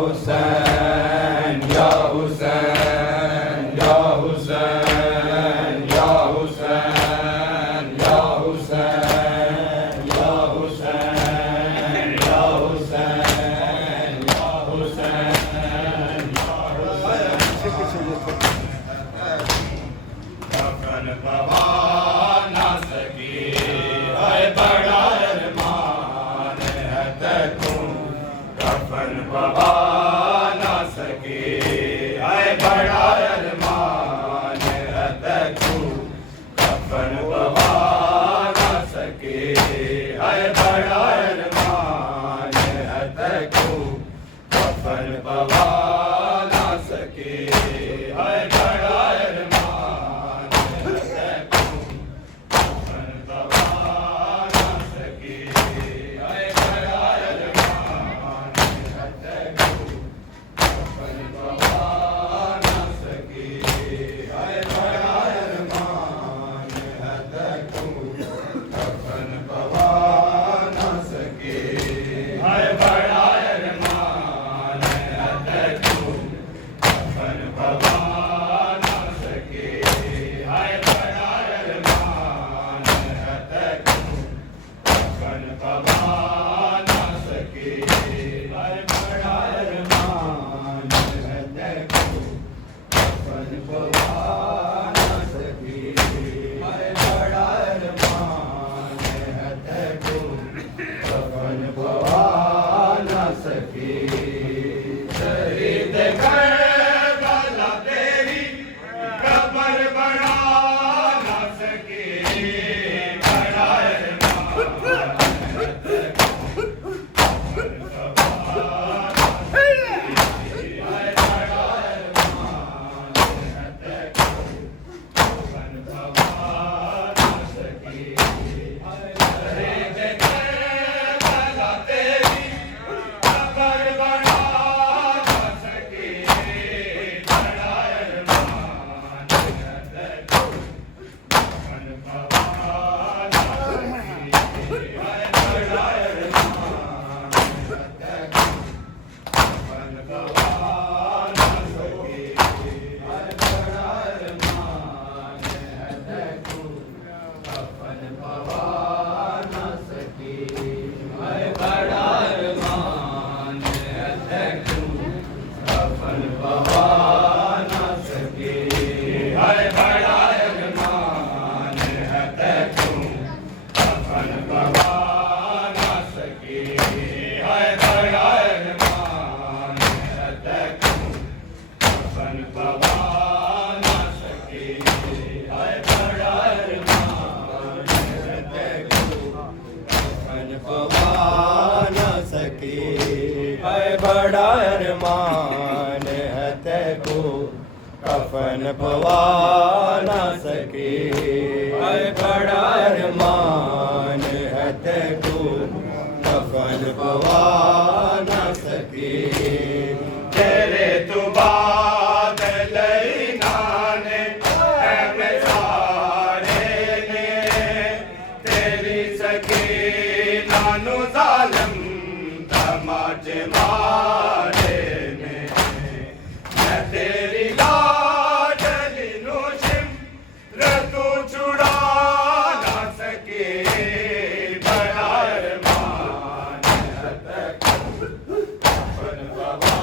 हुसैन या हुसैन या हुसैन या हुसैन या हुसैन या हुसैन या हुसैन या हुसैन या कफन पवा ना सकी है बड़ा अरमान है तू कफन पवा ना सके है बड़ा अरमान है तू कफन पवा ना सके है बड़ा अरमान है तू कफन पवा ना सके है बड़ा अरमान है तू कफन पवा ना सके है बड़ा अरमान है तू कफन पवा ना सके है बड़ा अरमान है तू कफन पवा ना सके है बड़ा अरमान है तू कफन पवा ना सके है बड़ा अरमान है तू कफन पवा ना सके है बड़ा अरमान है तू कफन पवा ना सके है बड़ा अरमान है तू कफन पवा ना सके शहीद करबला तेरी कब्र बना ना सके बड़ा अरमान है तू कफन पवा ना सके है बड़ा अरमान है तू कफन पवा ना सके शहीद करबला तेरी कब्र बना ना सके बड़ा अरमान है तू कफन पवा ना सके है बड़ा अरमान है तू कफन पवा ना सके है बड़ा अरमान है तू कफन पवा ना सके है बड़ा अरमान है तू कफन पवा ना सके है बड़ा अरमान है तू कफन पवा ना सके है बड़ा अरमान है तू कफन पवा ना सके है बड़ा अरमान है तू कफन पवा ना सके है बड़ा अरमान है तू कफन पवा ना सके है बड़ा अरमान है तू कफन पवा ना सके तेरे तू बादल नाने है मैं सारे ने तेरी सके नानु जालम तमाच मारे ने मैं तेरी लाडली नूशिम रतु छुड़ा ना सके बड़ा अरमान है तू कफन पवा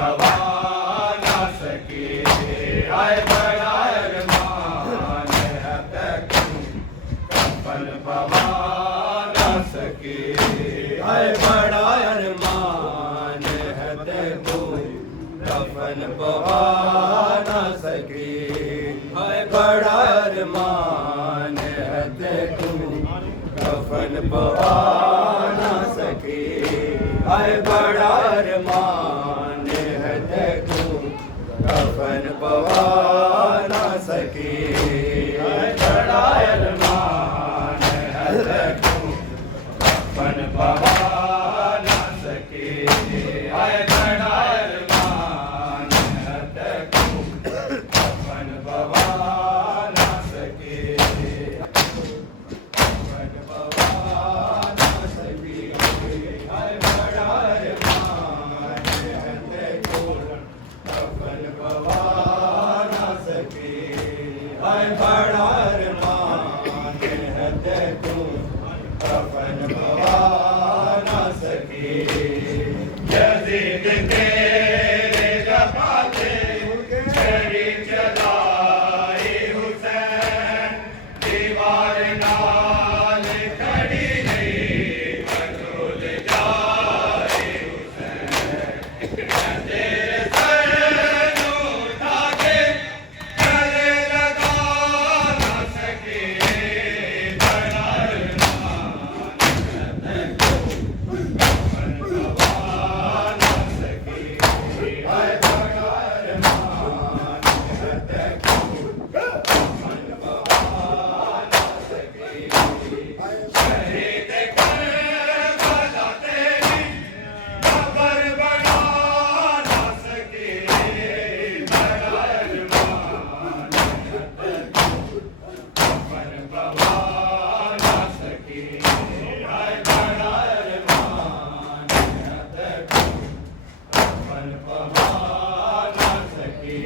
पवा ना सके हाय बड़ा अरमान है तू कफन पवा ना सके हाय बड़ा अरमान है तू कफन पवा ना सके हाय बड़ा अरमान है तू कफन पवा ना सके हाय बड़ा अरमान है तू कफन पवा ना सके हाय बड़ा अरमान है तू कफन पवा ना सके हाय बड़ा अरमान है तू कफन पवा ना सके कफन पवा ना सके हाय बड़ा अरमान है तू कफन पवा ना सके हाय बड़ा अरमान है तू कफन पवा ना सके यज़ीद तेरे ज़फ़ाते छड़ी चलाए हुसैन दीवार नाल खड़ी नहीं बदल जाए हुसैन तेरे सर नूं उठा के गले लगा ना सके बड़ा अरमान है तू कफन पवा ना सके हाय बड़ा अरमान है तू कफन पवा ना सके शहीद करबला तेरी कब्र बना ना सके बड़ा अरमान है तू कफन पवा ना सके हाय बड़ा अरमान है तू कफन पवा ना सके